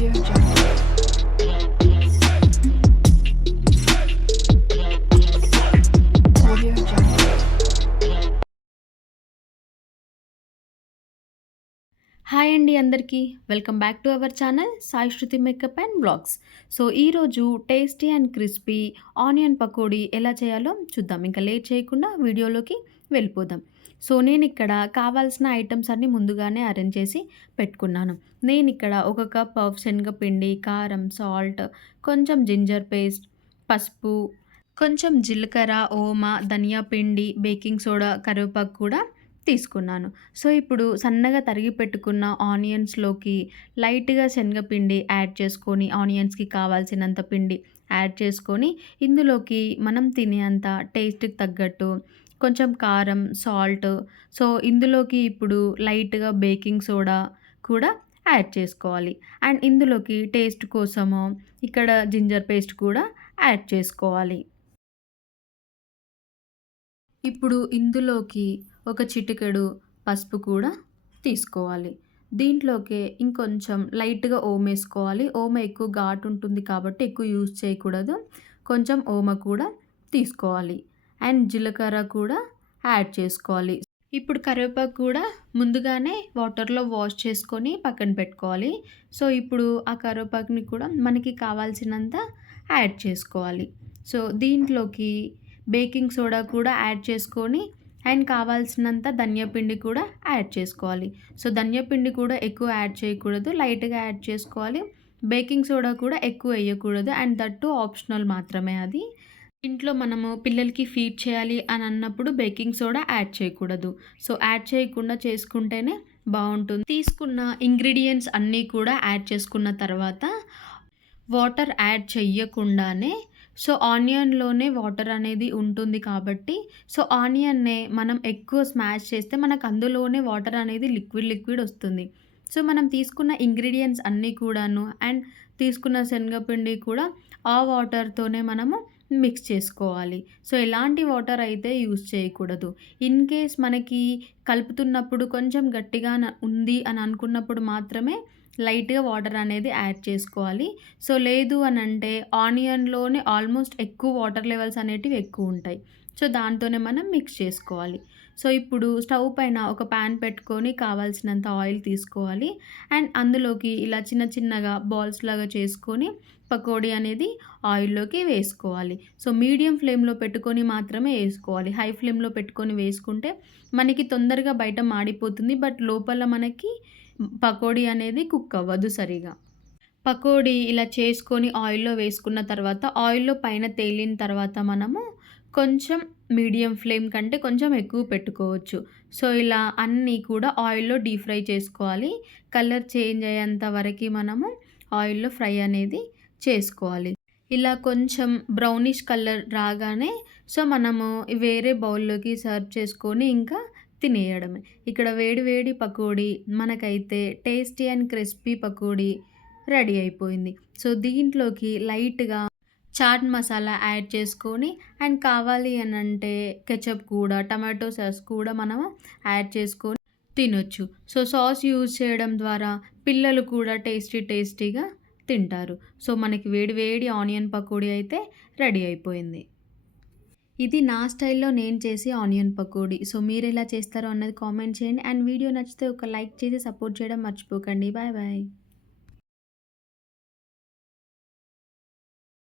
Audio Jungle. Audio Jungle. Hi అండి అందరికీ welcome back to our channel Sai Shruti makeup and blogs. So ఈరోజు tasty and crispy onion pakodi ఎలా చేయాలో చూద్దాం. ఇంకా లేట్ చేయకుండా వీడియోలోకి వెళ్ళిపోదాం. సో నేను ఇక్కడ కావాల్సిన ఐటమ్స్ అన్నీ ముందుగానే అరేంజ్ చేసి పెట్టుకున్నాను. నేను ఇక్కడ 1 కప్ ఆఫ్ శనగపిండి, కారం, సాల్ట్, కొంచెం జింజర్ పేస్ట్, పసుపు, కొంచెం జీలకర్ర, ఓమ, ధనియా పిండి, బేకింగ్ సోడా, కరివేపాకు కూడా తీసుకున్నాను. సో ఇప్పుడు సన్నగా తరిగి పెట్టుకున్న ఆనియన్స్‌లోకి లైట్‌గా శనగపిండి యాడ్ చేసుకొని, ఆనియన్స్‌కి కావాల్సినంత పిండి యాడ్ చేసుకొని, ఇందులోకి మనం తినేంత టేస్ట్‌కి తగ్గట్టు కొంచెం కారం, సాల్ట్, సో ఇందులోకి ఇప్పుడు లైట్‌గా బేకింగ్ సోడా కూడా యాడ్ చేసుకోవాలి. అండ్ ఇందులోకి టేస్ట్ కోసము ఇక్కడ జింజర్ పేస్ట్ కూడా యాడ్ చేసుకోవాలి. ఇప్పుడు ఇందులోకి ఒక చిటికెడు పసుపు కూడా తీసుకోవాలి. దీంట్లోకే ఇంకొంచెం లైట్‌గా ఓమేసుకోవాలి. ఓమ ఎక్కువ ఘాటు ఉంటుంది కాబట్టి ఎక్కువ యూజ్ చేయకూడదు. కొంచెం ఓమ కూడా తీసుకోవాలి. అండ్ జీలకర్ర కూడా యాడ్ చేసుకోవాలి. ఇప్పుడు కరివేపాకు కూడా ముందుగానే వాటర్‌లో వాష్ చేసుకొని పక్కన పెట్టుకోవాలి. సో ఇప్పుడు ఆ కరివేపాకుని కూడా మనకి కావాల్సినంత యాడ్ చేసుకోవాలి. సో దీంట్లోకి బేకింగ్ సోడా కూడా యాడ్ చేసుకొని అండ్ కావాల్సినంత ధనియా పిండి కూడా యాడ్ చేసుకోవాలి. సో ధనియా పిండి కూడా ఎక్కువ యాడ్ చేయకూడదు. లైట్‌గా యాడ్ చేసుకోవాలి. బేకింగ్ సోడా కూడా ఎక్కువ ఎయకూడదు. అండ్ దట్ టూ ఆప్షనల్ మాత్రమే అది. ఇంట్లో మనము పిల్లలకి ఫీడ్ చేయాలి అని అన్నప్పుడు బేకింగ్ సోడా యాడ్ చేయకూడదు. సో యాడ్ చేయకుండా చేసుకుంటేనే బావుంటుంది. తీసుకున్న ఇంగ్రీడియెంట్స్ అన్నీ కూడా యాడ్ చేసుకున్న తర్వాత వాటర్ యాడ్ చెయ్యకుండానే, సో ఆనియన్‌లోనే వాటర్ అనేది ఉంటుంది కాబట్టి, సో ఆనియన్‌నే మనం ఎక్కువ స్మాష్ చేస్తే మనకు అందులోనే వాటర్ అనేది లిక్విడ్ వస్తుంది. సో మనం తీసుకున్న ఇంగ్రీడియెంట్స్ అన్నీ కూడాను అండ్ తీసుకున్న శనగపిండి కూడా ఆ వాటర్‌తోనే మనము మిక్స్ చేసుకోవాలి. సో ఎలాంటి వాటర్ అయితే యూజ్ చేయకూడదు. ఇన్ కేస్ మనకి కలుపుతున్నప్పుడు కొంచెం గట్టిగా ఉంది అని అనుకున్నప్పుడు మాత్రమే లైట్‌గా వాటర్ అనేది యాడ్ చేసుకోవాలి. సో లేదు అనంటే ఆనియన్‌లోనే ఆల్మోస్ట్ ఎక్కువ వాటర్ లెవెల్స్ అనేటివి ఎక్కువుంటాయి. సో దాంతోనే మనం మిక్స్ చేసుకోవాలి. సో ఇప్పుడు స్టవ్ పైన ఒక పాన్ పెట్టుకొని కావాల్సినంత ఆయిల్ తీసుకోవాలి. అండ్ అందులోకి ఇలా చిన్న చిన్నగా బాల్స్ లాగా చేసుకొని పకోడీ అనేది ఆయిల్‌లోకి వేసుకోవాలి. సో మీడియం ఫ్లేమ్‌లో పెట్టుకొని మాత్రమే ఏసుకోవాలి. హై ఫ్లేమ్‌లో పెట్టుకొని వేసుకుంటే మనకి తొందరగా బయట మాడిపోతుంది. బట్ లోపల మనకి పకోడీ అనేది కుక్ అవ్వదు సరిగా. పకోడీ ఇలా చేసుకొని ఆయిల్‌లో వేసుకున్న తర్వాత, ఆయిల్‌లో పైన తేలిన తర్వాత మనము కొంచెం మీడియం ఫ్లేమ్ కంటే కొంచెం ఎక్కువ పెట్టుకోవచ్చు. సో, ఇలా అన్నీ కూడా ఆయిల్‌లో డీప్ ఫ్రై చేసుకోవాలి. కలర్ చేంజ్ అయ్యేంత వరకి మనము ఆయిల్‌లో ఫ్రై అనేది చేసుకోవాలి. ఇలా కొంచెం బ్రౌనిష్ కలర్ రాగానే సో, మనము వేరే బౌల్‌లోకి సర్వ్ చేసుకొని ఇంకా తినేయడమే. ఇక్కడ వేడి వేడి పకోడీ మనకైతే tasty and crispy pakodi ready అయిపోయింది. సో, దీంట్లోకి లైట్‌గా చాట్ మసాలా యాడ్ చేసుకొని అండ్ కావాలి అనంటే కెచప్ కూడా, టమాటో సాస్ కూడా మనము యాడ్ చేసుకొని తినొచ్చు. సో, సాస్ యూజ్ చేయడం ద్వారా పిల్లలు కూడా టేస్టీగా తింటారు. సో, మనకి వేడి వేడి ఆనియన్ పకోడీ అయితే రెడీ అయిపోయింది. ఇది నా స్టైల్‌లో నేను చేసే ఆనియన్ పకోడీ. సో, మీరెలా చేస్తారో అన్నది కామెంట్ చేయండి. అండ్ వీడియో నచ్చితే ఒక లైక్ చేసి సపోర్ట్ చేయడం మర్చిపోకండి. Bye bye.